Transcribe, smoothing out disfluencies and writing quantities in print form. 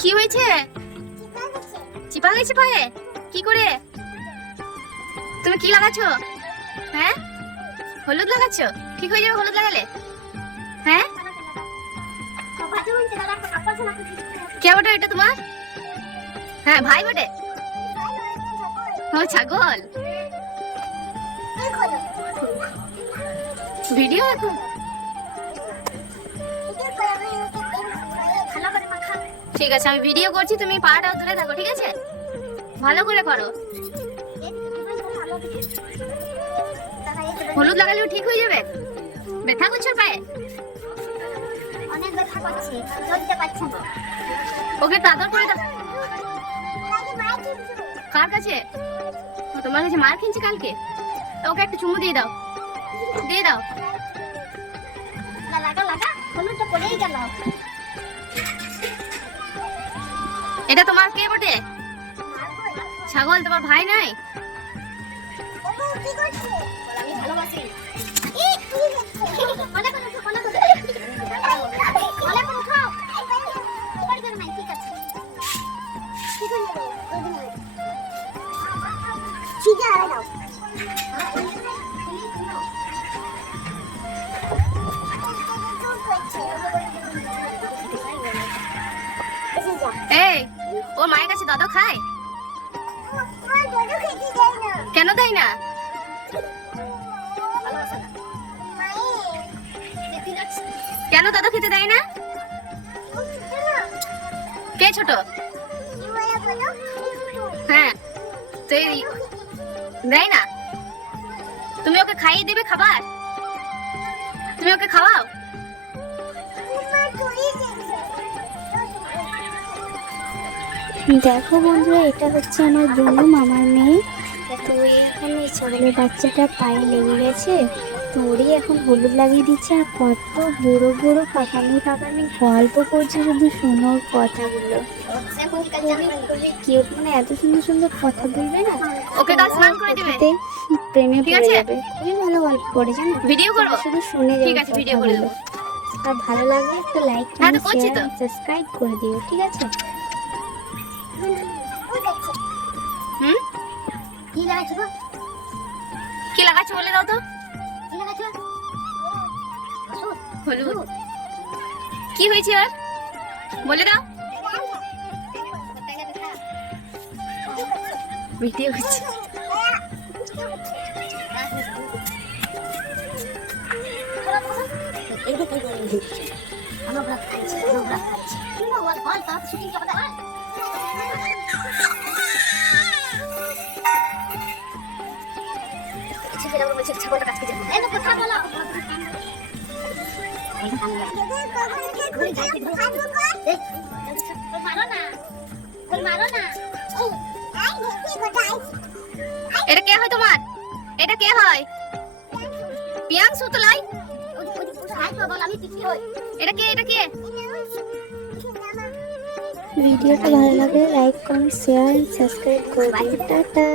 কি হয়েছে? চিপা গেছে পায়ে? কি করে? তুমি কি লাগাচ্ছ? হ্যাঁ, হলুদ লাগাচ্ছ? ঠিক হয়ে যাবে হলুদ লাগালে। হ্যাঁ, কে বটে এটা তোমার? হ্যাঁ, ভাই বটে। ও ছাগল। ভিডিও এখন ঠিক আছে, আমি ভিডিও করছি, তুমি পাটা ধরে থাকো, ঠিক আছে? ভালো করে করো। হলুদ লাগালেও ঠিক হয়ে যাবে। ব্যথা করছে পায়ে? অনেক ব্যথা করছে, চলতে পারছে না। ওকে চাদর করে দাও। কার কাছে? তোমার কাছে মার খেয়েছে কালকে? ওকে একটা চুমু দিয়ে দাও, দিয়ে দাও। লাগা লাগা, হলুদটা পড়েই গেল। এটা তোমার কে বটে? ছাগল তোমার ভাই নাই? কি করছে? আমি ভালোবাসি। এই, ও মায়ের কাছে দাদা খায়? কেন দেয় না? কেন দাদা খেতে দেয় না? কে ছোট? হ্যাঁ, তো দেয় না। তুমি ওকে খাইয়ে দেবে খাবার? তুমি ওকে খাওয়াও? দেখো বন্ধুরা, এটা হচ্ছে আমার বোনু মামার মেয়ে। তো এখানে ছাগলের বাচ্চাটা পায়ে লেগে গেছে, তো ওরই এখন হলুদ লাগিয়ে দিচ্ছে। আর কত বড় বড় পাকানি পাকানি গল্প করছে, শুধু শোনো কথাগুলো। খুবই কিউট, মানে এত সুন্দর সুন্দর কথা বলবে না, ওকে কাল স্নান করে দিবে। প্রেমে ঠিক পড়ে আছে? যাবে। খুবই ভালো গল্প করে, জানো? ভিডিও করবো? শুধু শুনে যাবে। ঠিক আছে, ভিডিও করে দেবো। আর ভালো লাগলে একটা লাইক হ্যাঁ, তো করছি তো। সাবস্ক্রাইব করে দিও, ঠিক আছে? হুম, কি লাগাচ্ছ গো? কি লাগাচ্ছ বলে দাও তো। কি লাগাচ্ছ? হলুদ। কি হয়েছে আর বলে দাও। ভিডিও করছি। আমার ব্লগ খাচ্ছি, আমার ব্লগ খাচ্ছি। বল তো, শুটিং করতে হয়। ছাগলটা কাছে যাবে। এই তো কথা বলো। মারো না, মারো না। এটা কে হয় তোমার? এটা কে হয়? পিয়াংসু তো লাই। আমি তিথি হই। এটা কে? এটা কে? ভিডিওটা ভালো লাগলে লাইক কমেন্ট শেয়ার সাবস্ক্রাইব করে দিও। টাটা।